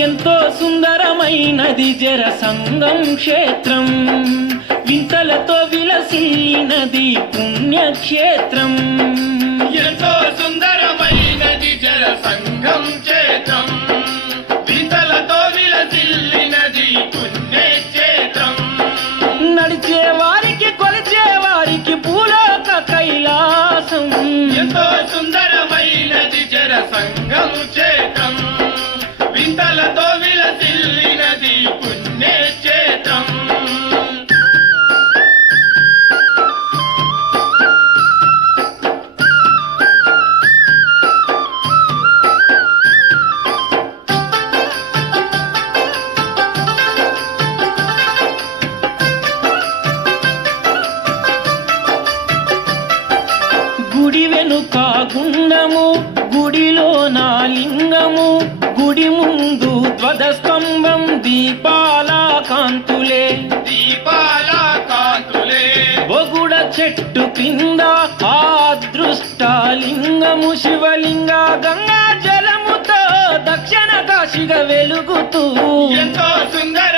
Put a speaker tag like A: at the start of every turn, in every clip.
A: ఎంతో సుందరమైనది జర సంగం క్షేత్రం. వింతలతో విలసిల్లినది పుణ్యక్షేత్రం.
B: ఎంతో సుందరమైనది జల సంఘం క్షేత్రం. వింతలతో విలసిల్లినది పుణ్యక్షేత్రం.
A: నడిచే వారికి కొలిచే వారికి భూలోక కైలాసం.
B: ఎంతో సుందరమైనది క్షేత్రం
A: గుడి వెనుక గుండము గుడిలో నా లింగము. గుడి ముందు ధ్వజస్తంభం దీపాల కాంతులే
B: దీపాల కాంతులే
A: బొగుడ చెట్టు కింద ఆదృష్టలింగము శివలింగ గంగా జలముతో దక్షిణ కాశిగా వెలుగుతూ.
B: ఎంతో సుందరమైనది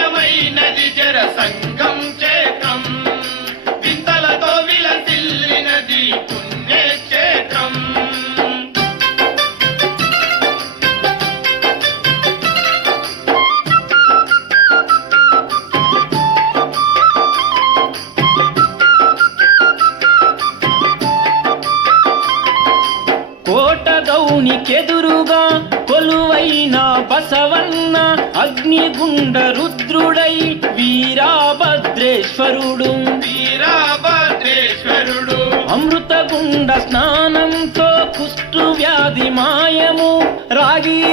A: కోటగౌనికెదురుగా కొలువైన బసవన్న అగ్నిగుండ రుద్రుడై వీరాభద్రేశ్వరుడు.
B: వీరాభద్రేశ్వరుడు.
A: అమృతగుండ స్నానంతో కుష్ఠు వ్యాధి మాయము. రాగి